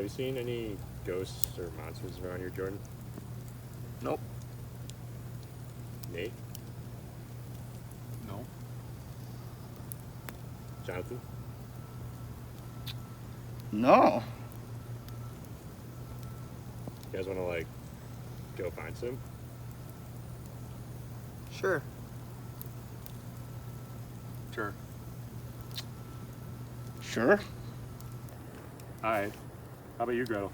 Have you seen any ghosts or monsters around here, Jordan? Nope. Nate? No. Jonathan? No. You guys want to, like, go find some? Sure. Sure. Sure. All right. How about you, Gretel?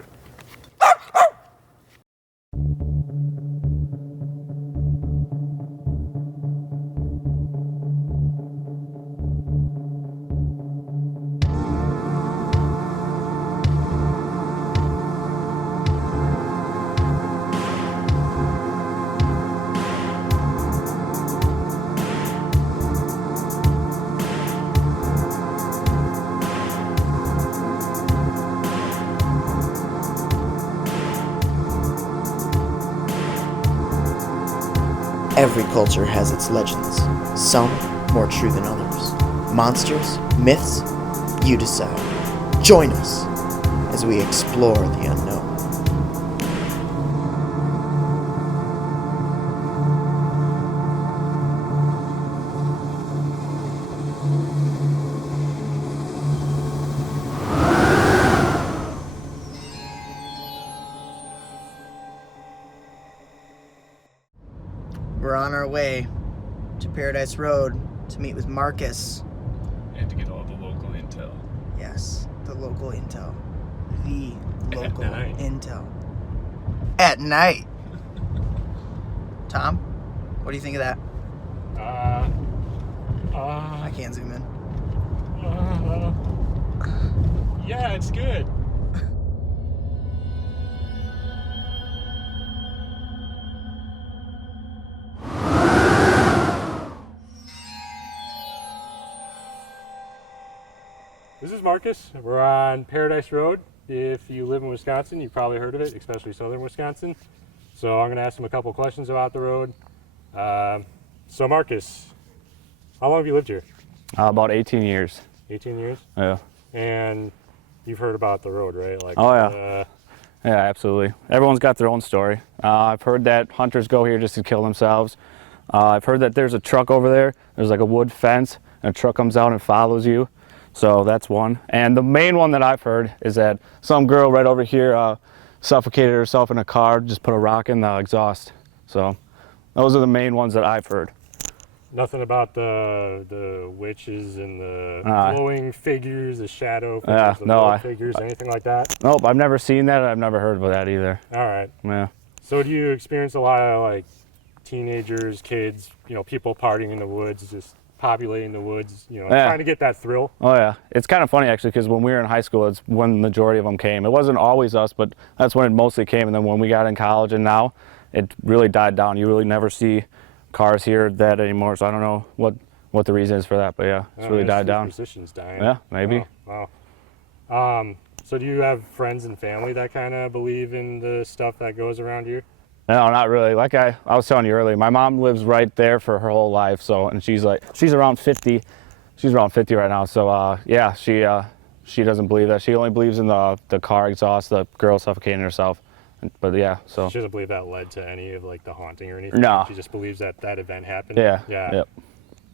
Every culture has its legends, some more true than others. Monsters, myths, you decide. Join us as we explore the unknown. We're on our way to Paradise Road to meet with Marcus. And to get all the local intel. Yes, the local intel. The local night. intel. At night. Tom, what do you think of that? I can't zoom in. Yeah, it's good. This is Marcus. We're on Paradise Road. If you live in Wisconsin, you've probably heard of it, especially southern Wisconsin. So I'm going to ask him a couple questions about the road. So Marcus, how long have you lived here? About 18 years. 18 years? Yeah. And you've heard about the road, right? Like, Oh, yeah. Yeah, absolutely. Everyone's got their own story. I've heard that hunters go here just to kill themselves. I've heard that there's a truck over there. There's like a wood fence, and a truck comes out and follows you. So that's one. And the main one that I've heard is that some girl right over here suffocated herself in a car, just put a rock in the exhaust. So those are the main ones that I've heard. Nothing about the witches and the glowing figures, the shadow figures, the blood figures, anything like that? Nope, I've never seen that. I've never heard of that either. All right. Yeah. So do you experience a lot of like teenagers, kids, people partying in the woods, just populating the woods, trying to get that thrill? Oh yeah, it's kind of funny actually, because when we were in high school, it's when the majority of them came. It wasn't always us, but that's when it mostly came. And then when we got in college and now, it really died down. You really never see cars here that anymore. So I don't know what the reason is for that, but yeah, it's really died down. Superstition's dying. Yeah, maybe. Wow. So do you have friends and family that kind of believe in the stuff that goes around here? No, not really. Like I was telling you earlier, my mom lives right there for her whole life. So, and she's around 50. She's around 50 right now. So, yeah, she doesn't believe that. She only believes in the car exhaust, the girl suffocating herself. But yeah, so. She doesn't believe that led to any of like the haunting or anything? No. She just believes that event happened? Yeah. Yeah. Yep.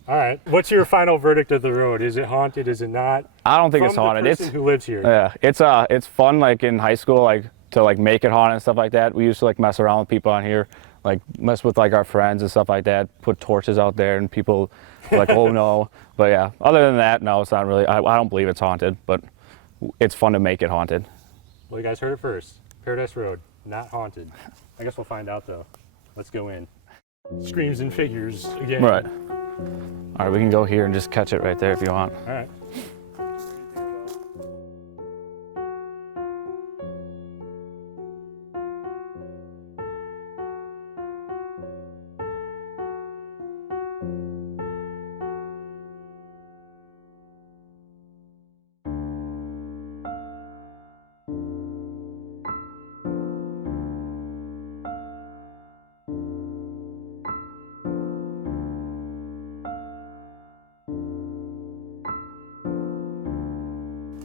All right. What's your final verdict of the road? Is it haunted? Is it not? I don't think it's haunted. The person who lives here. Yeah. It's fun, like in high school, like to like make it haunted and stuff like that. We used to like mess around with people on here, like mess with like our friends and stuff like that, put torches out there and people were like, oh no. But yeah, other than that, no, it's not really, I don't believe it's haunted, but it's fun to make it haunted. Well, you guys heard it first. Paradise Road, not haunted. I guess we'll find out though. Let's go in. Screams and figures again. Right. All right, we can go here and just catch it right there if you want. All right.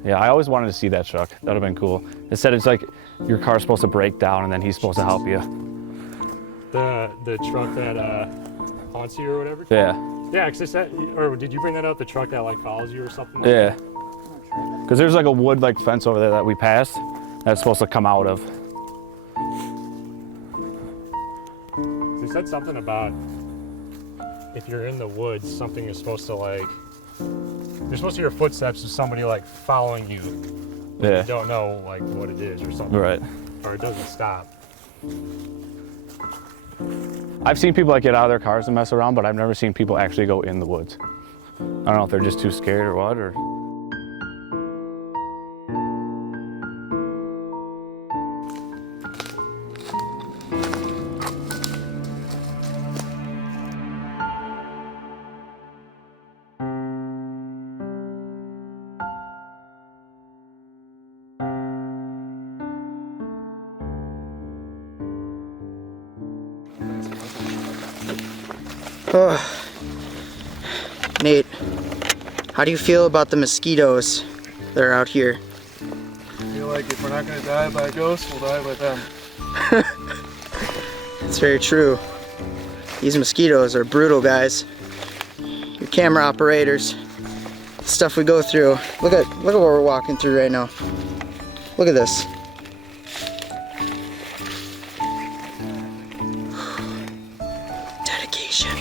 Yeah, I always wanted to see that truck. That would have been cool. It said it's like your car's supposed to break down and then he's supposed to help you. The truck that haunts you or whatever? Yeah. Yeah, cause or did you bring that up? The truck that like follows you or something? Yeah. Because there's like a wood like fence over there that we passed that's supposed to come out of. You said something about if you're in the woods, something is supposed to like, you're supposed to hear footsteps of somebody like following you. Yeah. You don't know like what it is or something. Right. Or it doesn't stop. I've seen people like get out of their cars and mess around, but I've never seen people actually go in the woods. I don't know if they're just too scared or what, or. Oh. Nate, how do you feel about the mosquitoes that are out here? I feel like if we're not gonna die by ghosts, we'll die by them. It's very true. These mosquitoes are brutal, guys. Your camera operators, the stuff we go through. Look at what we're walking through right now. Look at this. Dedication.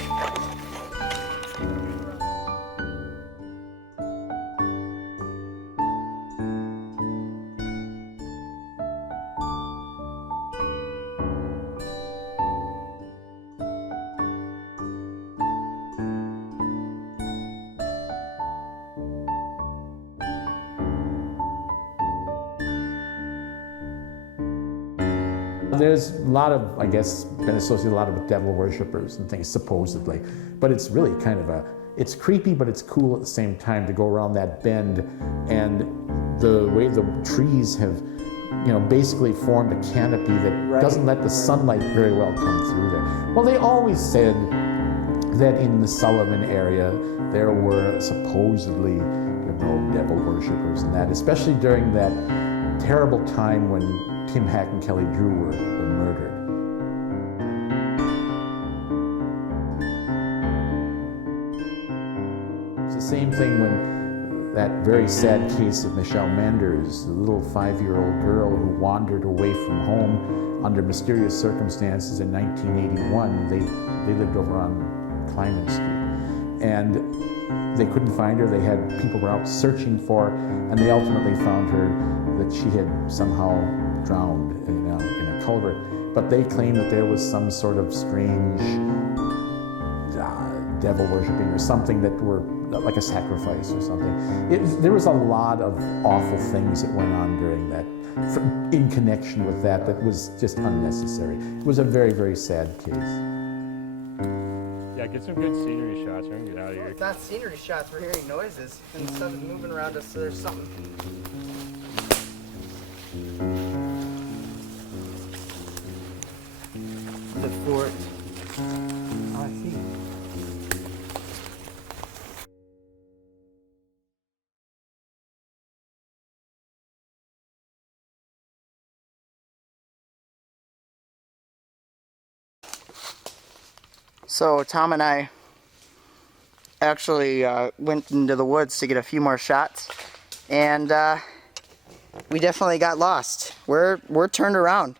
There's a lot of, I guess, been associated a lot with devil worshippers and things, supposedly. But it's really kind of it's creepy, but it's cool at the same time to go around that bend. And the way the trees have, basically formed a canopy that doesn't let the sunlight very well come through there. Well, they always said that in the Sullivan area, there were supposedly, devil worshippers and that, especially during that terrible time when Tim Hack and Kelly Drew were murdered. It's the same thing when that very sad case of Michelle Manders, the little 5-year-old girl who wandered away from home under mysterious circumstances in 1981. They lived over on Kleinman Street. And they couldn't find her. They had people were out searching for her, and they ultimately found her that she had somehow drowned in a culvert. But they claimed that there was some sort of strange devil worshipping or something that were like a sacrifice or something. There was a lot of awful things that went on during that, in connection with that was just unnecessary. It was a very, very sad case. Yeah, get some good scenery shots. We're gonna get out of here. It's not scenery shots, we're hearing noises and stuff is moving around us, so there's something. The fort. Oh, I see. So Tom and I actually went into the woods to get a few more shots, and we definitely got lost. We're turned around.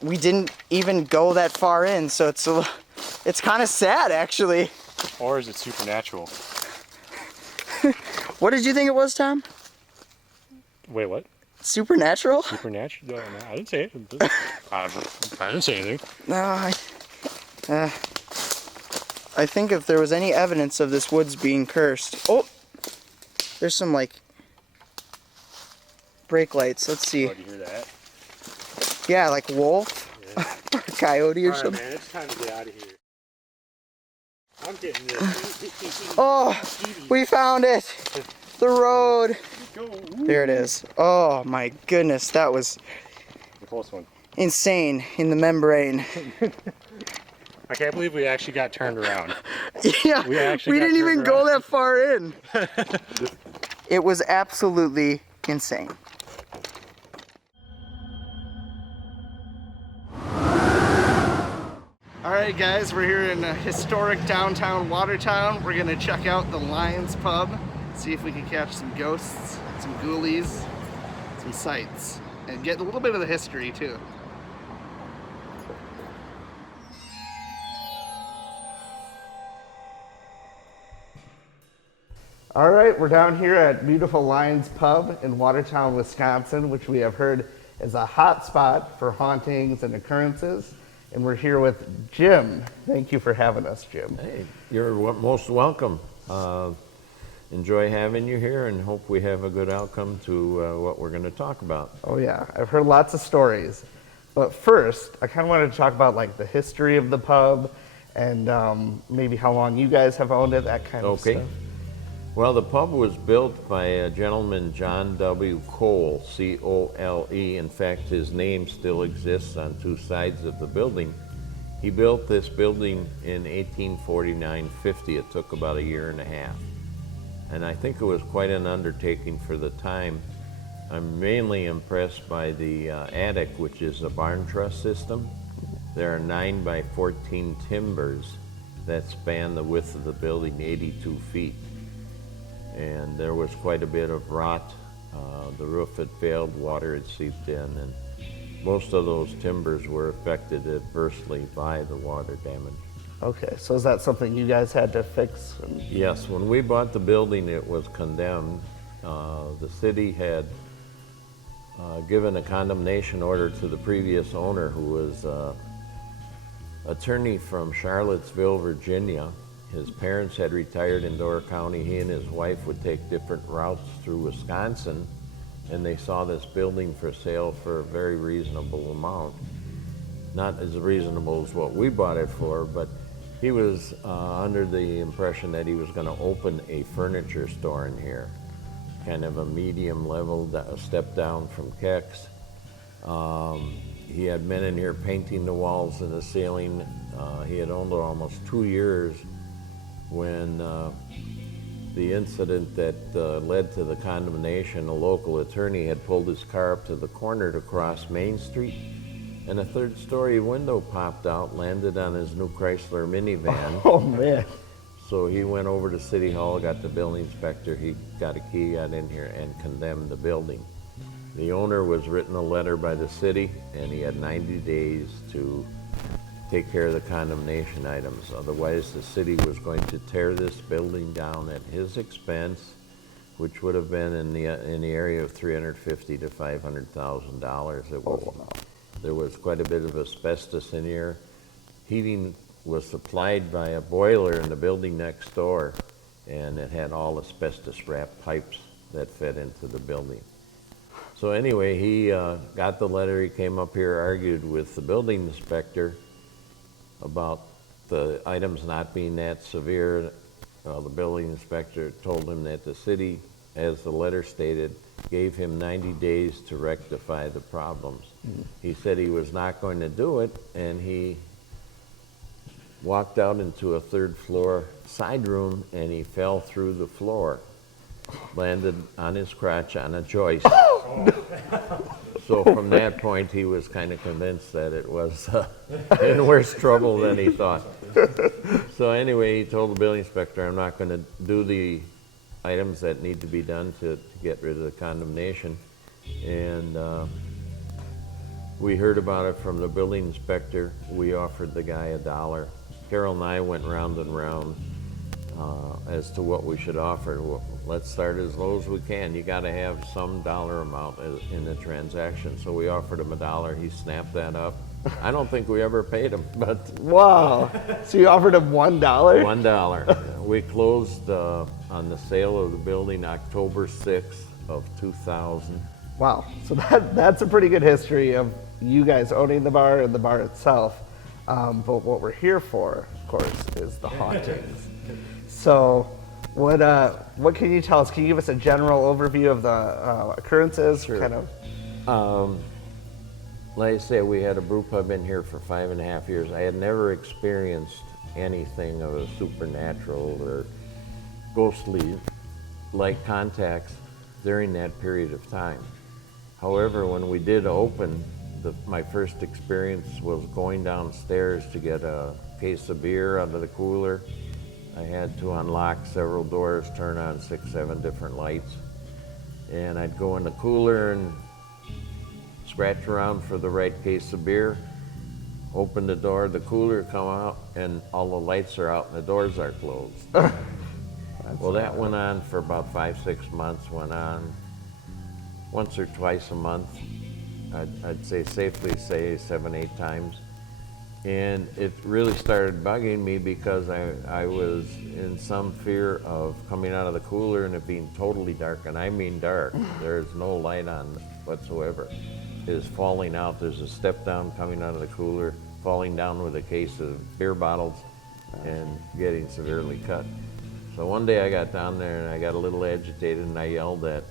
We didn't even go that far in, so it's kind of sad, actually. Or is it supernatural? What did you think it was, Tom? Wait, what? Supernatural? Supernatural? No, I didn't say it. I didn't say anything. No, I think if there was any evidence of this woods being cursed. Oh, there's some like brake lights. Let's see. Oh, did you hear that? Yeah, like wolf, yeah. Or coyote or something. Man, it's time to get out of here. I'm getting this. Oh, we found it. The road. There it is. Oh my goodness, that was the close one. Insane in the membrane. I can't believe we actually got turned around. Yeah, We actually we got didn't even turned go around. that far in. It was absolutely insane. All right, guys, we're here in historic downtown Watertown. We're gonna check out the Lyons pub, see if we can catch some ghosts, some ghoulies, some sights, and get a little bit of the history too. All right, we're down here at beautiful Lyons Pub in Watertown, Wisconsin, which we have heard is a hot spot for hauntings and occurrences. And we're here with Jim. Thank you for having us, Jim. Hey, you're most welcome. Enjoy having you here and hope we have a good outcome to what we're going to talk about. Oh yeah, I've heard lots of stories. But first, I kind of wanted to talk about like the history of the pub and maybe how long you guys have owned it, that kind of stuff. Okay. Well, the pub was built by a gentleman, John W. Cole, C-O-L-E. In fact, his name still exists on two sides of the building. He built this building in 1849-50. It took about a year and a half. And I think it was quite an undertaking for the time. I'm mainly impressed by the attic, which is a barn truss system. There are 9 by 14 timbers that span the width of the building, 82 feet. And there was quite a bit of rot. The roof had failed, water had seeped in, and most of those timbers were affected adversely by the water damage. Okay, so is that something you guys had to fix? Yes, when we bought the building, it was condemned. The city had given a condemnation order to the previous owner, who was attorney from Charlottesville, Virginia. His parents had retired in Door County. He and his wife would take different routes through Wisconsin, and they saw this building for sale for a very reasonable amount. Not as reasonable as what we bought it for, but he was under the impression that he was going to open a furniture store in here, kind of a medium level, a step down from Keck's. He had men in here painting the walls and the ceiling. He had owned it almost 2 years when the incident that led to the condemnation, a local attorney had pulled his car up to the corner to cross Main Street, and a third-story window popped out, landed on his new Chrysler minivan. Oh man. So he went over to City Hall, got the building inspector, he got a key, got in here, and condemned the building. The owner was written a letter by the city, and he had 90 days to take care of the condemnation items. Otherwise, the city was going to tear this building down at his expense, which would have been in the area of $350,000 to $500,000. There was quite a bit of asbestos in here. Heating was supplied by a boiler in the building next door, and it had all asbestos-wrapped pipes that fed into the building. So anyway, he got the letter. He came up here, argued with the building inspector about the items not being that severe. The building inspector told him that the city, as the letter stated, gave him 90 days to rectify the problems. He said he was not going to do it, and he walked out into a third-floor side room, and he fell through the floor, landed on his crotch on a joist. So from that point, he was kind of convinced that it was in worse trouble than he thought. So anyway, he told the building inspector, I'm not going to do the items that need to be done to get rid of the condemnation. And we heard about it from the building inspector. We offered the guy $1. Carol and I went round and round as to what we should offer. Well, let's start as low as we can. You got to have some dollar amount in the transaction. So we offered him $1. He snapped that up. I don't think we ever paid him, but Wow. So you offered him $1? $1. We closed on the sale of the building October 6th of 2000. Wow. So that's a pretty good history of you guys owning the bar and the bar itself. But what we're here for, of course, is the hauntings. So what can you tell us? Can you give us a general overview of the occurrences? Sure. Kind of. like I say, we had a brew pub in here for 5.5 years. I had never experienced anything of a supernatural or ghostly like contacts during that period of time. However, when we did open, my first experience was going downstairs to get a case of beer out of the cooler. I had to unlock several doors, turn on 6, 7 different lights, and I'd go in the cooler and scratch around for the right case of beer, open the door, the cooler come out, and all the lights are out and the doors are closed. Well, that went on for about 5, 6 months, went on once or twice a month. I'd say safely say 7, 8 times. And it really started bugging me because I was in some fear of coming out of the cooler and it being totally dark, and I mean dark. There's no light on whatsoever. It is falling out. There's a step down coming out of the cooler, falling down with a case of beer bottles and getting severely cut. So one day I got down there and I got a little agitated and I yelled at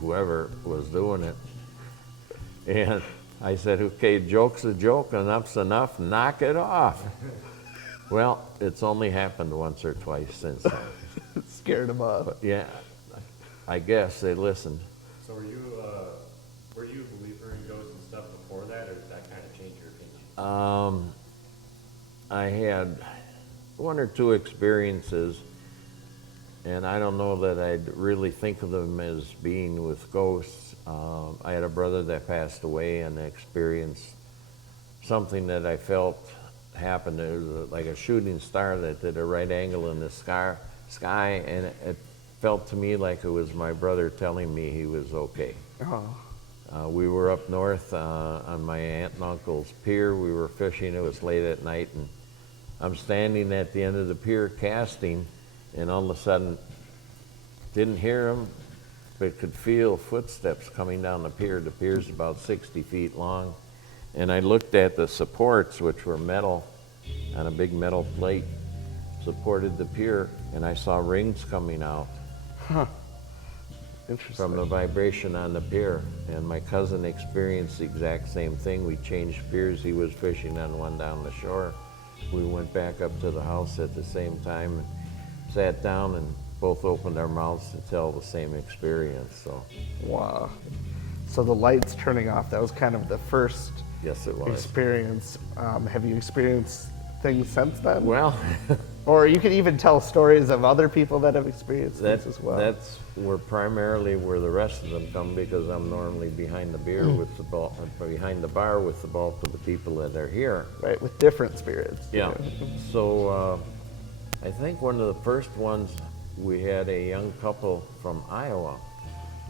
whoever was doing it. And I said, okay, joke's a joke, enough's enough, knock it off. Well, it's only happened once or twice since then. Scared him off. Yeah, I guess they listened. So were you a believer in ghosts and stuff before that, or did that kind of change your opinion? I had 1 or 2 experiences, and I don't know that I'd really think of them as being with ghosts. I had a brother that passed away and experienced something that I felt happened. It was like a shooting star that did a right angle in the sky, and it felt to me like it was my brother telling me he was okay. Oh. We were up north on my aunt and uncle's pier. We were fishing. It was late at night, and I'm standing at the end of the pier casting, and all of a sudden, didn't hear him, but could feel footsteps coming down the pier. The pier's about 60 feet long. And I looked at the supports, which were metal, on a big metal plate, supported the pier, and I saw rings coming out. Huh. Interesting. From the vibration on the pier. And my cousin experienced the exact same thing. We changed piers. He was fishing on one down the shore. We went back up to the house at the same time, and sat down, and both opened our mouths to tell the same experience. So, Wow. So the lights turning off, that was kind of the first yes, it was. experience. Have you experienced things since then? Well, Or you could even tell stories of other people that have experienced this as well. that's primarily where the rest of them come, because I'm normally behind the beer with the behind the bar with the bulk of the people that are here. Right, with different spirits. Yeah. So I think one of the first ones, we had a young couple from Iowa.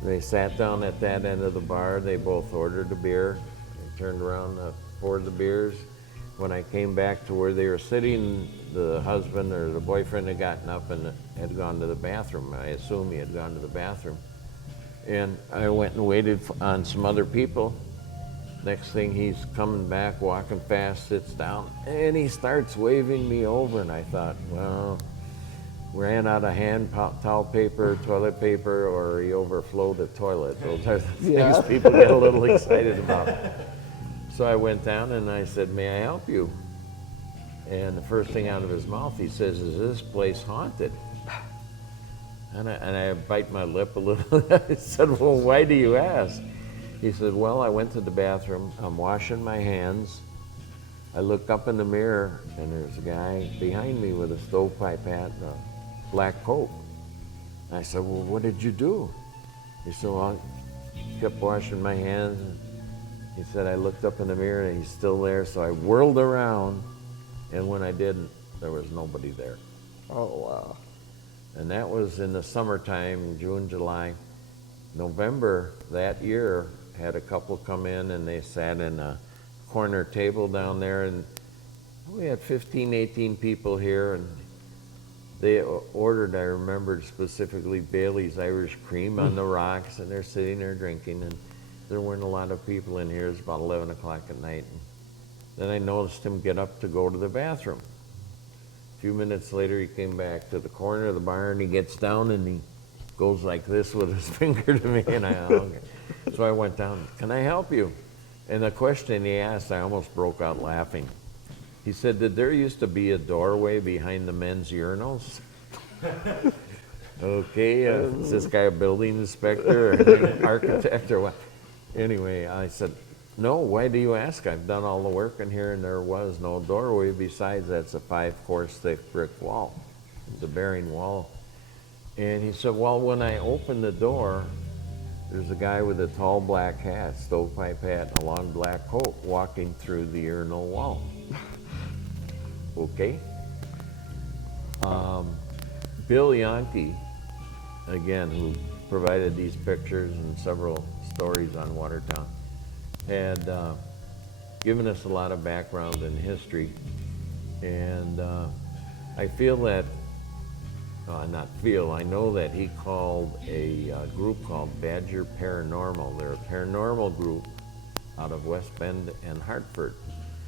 They sat down at that end of the bar. They both ordered a beer. They turned around, poured the beers. When I came back to where they were sitting, the husband or the boyfriend had gotten up and had gone to the bathroom. I assume he had gone to the bathroom. And I went and waited on some other people. Next thing, he's coming back, walking fast, sits down, and he starts waving me over. And I thought, well, ran out of hand towel paper, toilet paper, or he overflowed the toilet. Those are the things people get a little excited about. So I went down and I said, may I help you? And the first thing out of his mouth, he says, is this place haunted? And I bite my lip a little. I said, well, why do you ask? He said, well, I went to the bathroom. I'm washing my hands. I look up in the mirror, and there's a guy behind me with a stovepipe hat and a black coat. I said, well, what did you do? He said, well, I kept washing my hands. And he said, I looked up in the mirror, and he's still there. So I whirled around, and when I did, there was nobody there. Oh, wow. And that was in the summertime, June, July. November that year, had a couple come in, and they sat in a corner table down there, and we had 15, 18 people here, and they ordered, I remembered specifically, Bailey's Irish Cream on the rocks, and they're sitting there drinking, and there weren't a lot of people in here. It was about 11 o'clock at night. And then I noticed him get up to go to the bathroom. A few minutes later, he came back to the corner of the bar, and he gets down, and he goes like this with his finger to me, and so I went down, can I help you? And the question he asked, I almost broke out laughing. He said, did there used to be a doorway behind the men's urinals? Okay, is this guy a building inspector or an architect or what? Anyway, I said, no, why do you ask? I've done all the work in here and there was no doorway. Besides, that's a 5-course thick brick wall. It's a bearing wall. And he said, well, when I opened the door, there's a guy with a tall black hat, stovepipe hat, and a long black coat walking through the urinal wall. Okay. Bill Yankee, again, who provided these pictures and several stories on Watertown, had given us a lot of background and history. And I feel that, I know that he called a group called Badger Paranormal. They're a paranormal group out of West Bend and Hartford.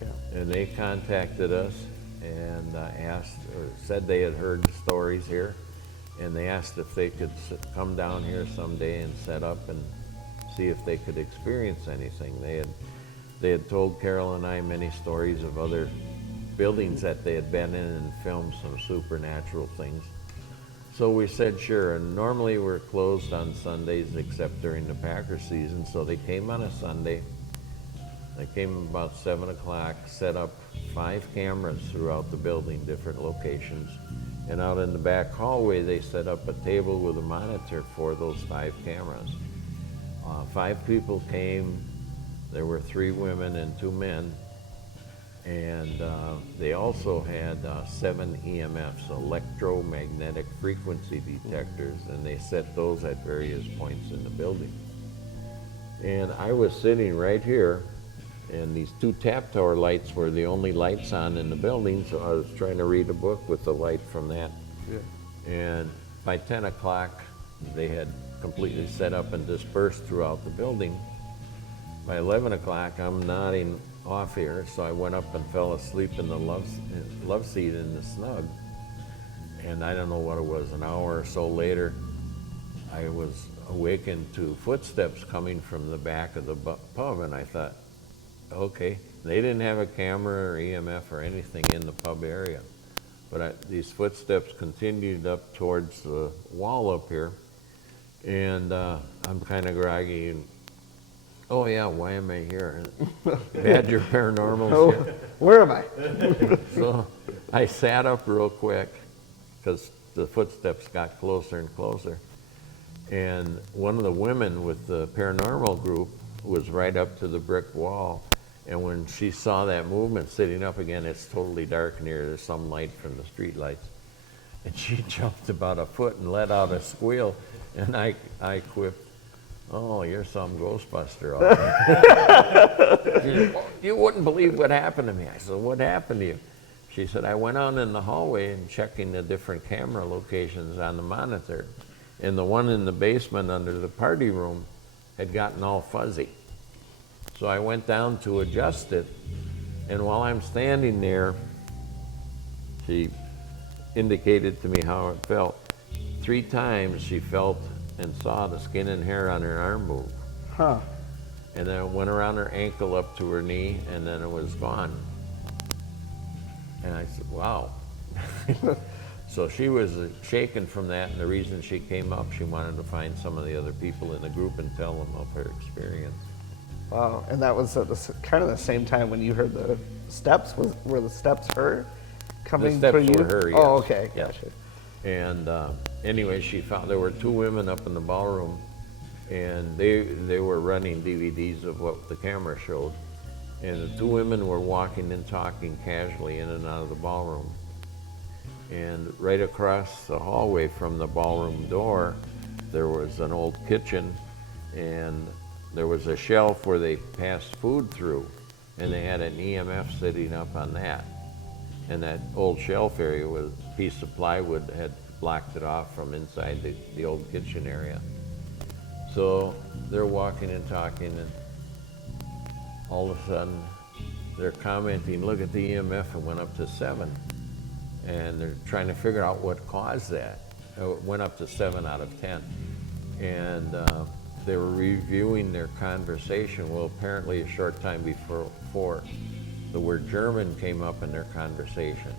Yeah. And they contacted us and asked, or said they had heard stories here, and they asked if they could come down here someday and set up and see if they could experience anything. They had told Carol and I many stories of other buildings that they had been in and filmed some supernatural things. So we said sure, and normally we're closed on Sundays except during the Packer season, so they came on a Sunday. They came about 7 o'clock, set up 5 cameras throughout the building, different locations. And out in the back hallway, they set up a table with a monitor for those 5 cameras. 5 people came. There were 3 women and 2 men. And they also had 7 EMFs, electromagnetic frequency detectors, and they set those at various points in the building. And I was sitting right here, and these 2 tap tower lights were the only lights on in the building, so I was trying to read a book with the light from that. Yeah. And by 10 o'clock, they had completely set up and dispersed throughout the building. By 11 o'clock, I'm nodding off here, so I went up and fell asleep in the love seat in the snug. And I don't know what it was, an hour or so later, I was awakened to footsteps coming from the back of the pub, and I thought, okay, they didn't have a camera or EMF or anything in the pub area. But these footsteps continued up towards the wall up here, and I'm kind of groggy, and oh yeah, why am I here? Badger Paranormal's Oh, here. where am I? So I sat up real quick because the footsteps got closer and closer. And one of the women with the paranormal group was right up to the brick wall. And when she saw that movement sitting up again, it's totally dark in here. There's some light from the street lights. And she jumped about a foot and let out a squeal. And I quipped, oh, you're some Ghostbuster. She said, oh, you wouldn't believe what happened to me. I said, what happened to you? She said, I went out in the hallway and checking the different camera locations on the monitor. And the one in the basement under the party room had gotten all fuzzy. So I went down to adjust it. And while I'm standing there, she indicated to me how it felt. 3 times she felt and saw the skin and hair on her arm move. Huh. And then it went around her ankle up to her knee, and then it was gone. And I said, wow. So she was shaken from that, and the reason she came up, she wanted to find some of the other people in the group and tell them of her experience. Wow. And that was at kind of the same time when you heard the steps? Were the steps her coming The steps through you? were her, yes. Oh, okay. Yes. Gotcha. And anyway, she found there were 2 women up in the ballroom, and they were running DVDs of what the camera showed. And the 2 women were walking and talking casually in and out of the ballroom. And right across the hallway from the ballroom door, there was an old kitchen, and there was a shelf where they passed food through, and they had an EMF sitting up on that. And that old shelf area with a piece of plywood had blocked it off from inside the old kitchen area. So they're walking and talking, and all of a sudden they're commenting, look at the EMF, it went up to 7. And they're trying to figure out what caused that. It went up to 7 out of 10. And they were reviewing their conversation. Well, apparently a short time before, the word German came up in their conversation.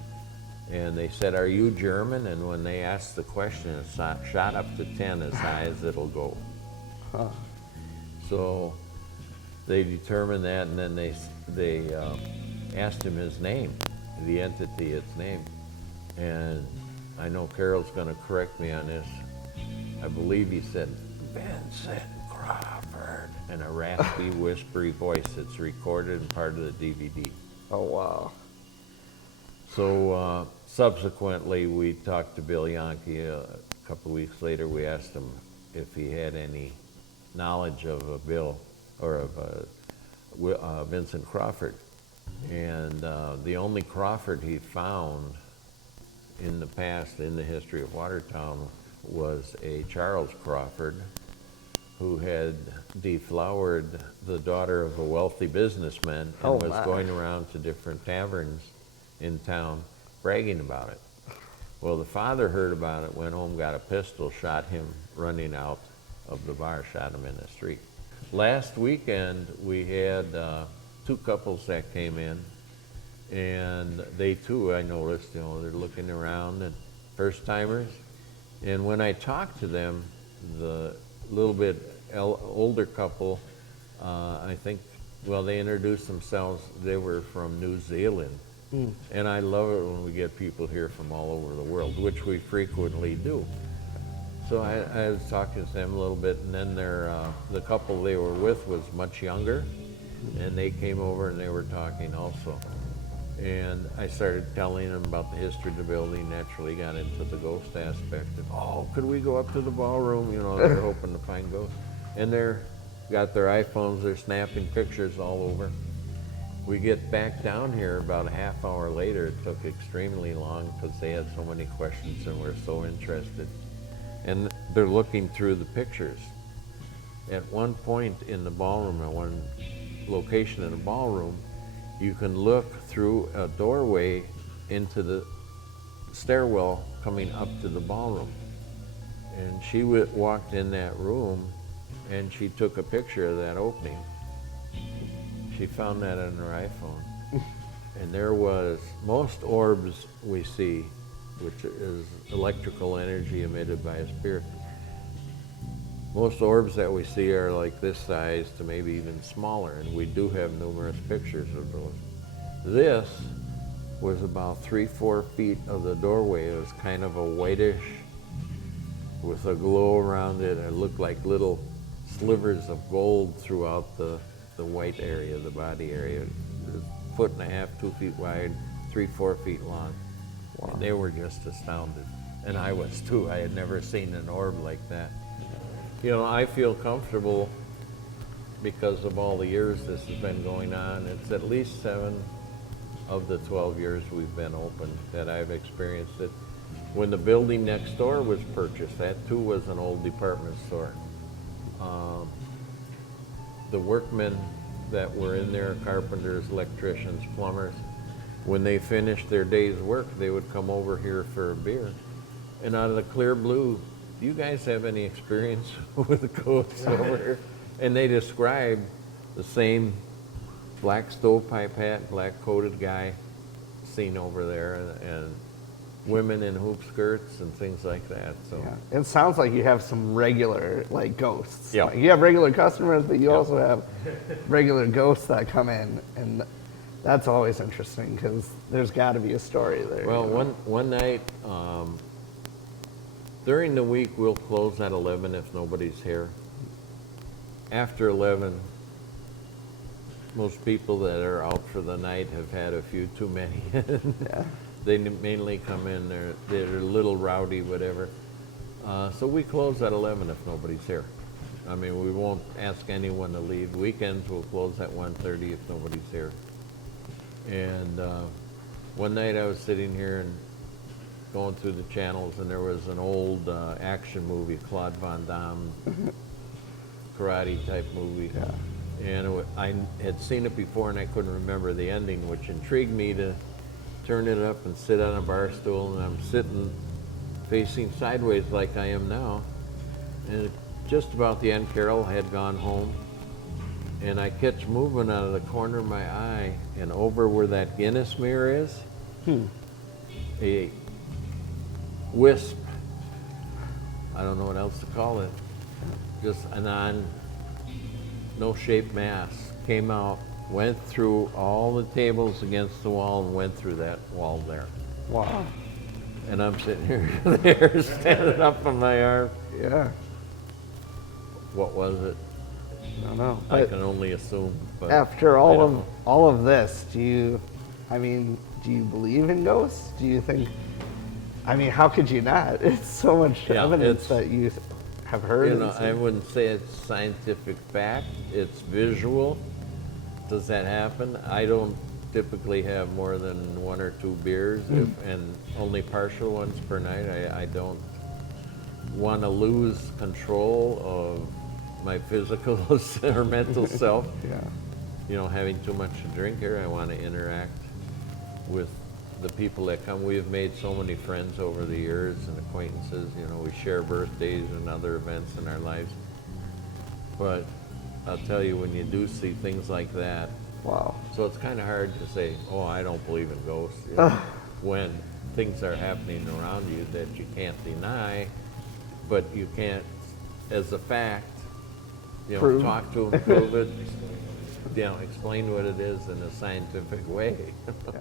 And they said, "Are you German?" And when they asked the question, it shot up to 10 as high as it'll go. So they determined that, and then they asked him his name, the entity, its name. And I know Carol's going to correct me on this. I believe he said, "Vincent Crawford," in a raspy, whispery voice that's recorded and part of the DVD. Oh, wow. So subsequently, we talked to Bill Yankee. A couple of weeks later, we asked him if he had any knowledge of a Bill or of Vincent Crawford. And the only Crawford he found in the past, in the history of Watertown, was a Charles Crawford who had deflowered the daughter of a wealthy businessman and Oh, was my. going around to different taverns in town bragging about it. Well, the father heard about it, went home, got a pistol, shot him running out of the bar, shot him in the street. Last weekend, we had two couples that came in, and they too, I noticed, they're looking around, and first timers. And when I talked to them, the little bit older couple, I think, well, they introduced themselves. They were from New Zealand. And I love it when we get people here from all over the world, which we frequently do. So I was talking to them a little bit, and then the couple they were with was much younger, and they came over and they were talking also. And I started telling them about the history of the building, naturally got into the ghost aspect. And, "Oh, could we go up to the ballroom?" They're hoping to find ghosts. And they're got their iPhones, they're snapping pictures all over. We get back down here about a half hour later. It took extremely long because they had so many questions and were so interested. And they're looking through the pictures. At one point in the ballroom, at one location in the ballroom, you can look through a doorway into the stairwell coming up to the ballroom. And she walked in that room and she took a picture of that opening. She found that on her iPhone. And there was, most orbs we see, which is electrical energy emitted by a spirit, most orbs that we see are like this size to maybe even smaller, and we do have numerous pictures of those. This was about 3-4 feet of the doorway. It was kind of a whitish with a glow around it. It looked like little slivers of gold throughout the white area, the body area. It was 1.5 feet, 2 feet wide, 3-4 feet long. Wow. And they were just astounded. And I was too. I had never seen an orb like that. I feel comfortable because of all the years this has been going on. It's at least 7 of the 12 years we've been open that I've experienced it. When the building next door was purchased, that too was an old department store. The workmen that were in there, carpenters, electricians, plumbers, when they finished their day's work, they would come over here for a beer. And out of the clear blue, "Do you guys have any experience with ghosts over here?" And they described the same black stovepipe hat, black coated guy seen over there, and women in hoop skirts and things like that. So Yeah. It sounds like you have some regular ghosts. Yeah. Like, you have regular customers, but you also have regular ghosts that come in, and that's always interesting because there's got to be a story there. Well, one night, during the week we'll close at 11 if nobody's here. After 11, most people that are out for the night have had a few too many. Yeah. They mainly come in, they're a little rowdy, whatever. So we close at 11 if nobody's here. I mean, we won't ask anyone to leave. Weekends we'll close at 1:30 if nobody's here. And one night I was sitting here and going through the channels, and there was an old action movie, Claude Van Damme, karate type movie. Yeah. And I had seen it before and I couldn't remember the ending, which intrigued me to turn it up and sit on a bar stool, and I'm sitting facing sideways like I am now. And just about the end, Carol had gone home, and I catch movement out of the corner of my eye, and over where that Guinness mirror is, a wisp, I don't know what else to call it, just a no-shaped mass, came out, went through all the tables against the wall and went through that wall there. Wow. And I'm sitting here, there, standing up on my arm. Yeah. What was it? I don't know. I But can only assume. But after I don't know. all of this, do you believe in ghosts? Do you think? I mean, how could you not? It's so much Yeah, evidence it's- that you have heard. You and know, seen. I wouldn't say it's scientific fact. It's visual. Does that happen? I don't typically have more than 1 or 2 beers, and only partial ones per night. I don't want to lose control of my physical or mental self. Yeah. You know, having too much to drink here, I want to interact with the people that come. We've made so many friends over the years and acquaintances. You know, we share birthdays and other events in our lives. But I'll tell you, when you do see things like that, Wow. so it's kind of hard to say, oh, I don't believe in ghosts, you know, when things are happening around you that you can't deny, but you can't, as a fact, you know, Prove. talk to them, prove it, you know, explain what it is in a scientific way. Yeah.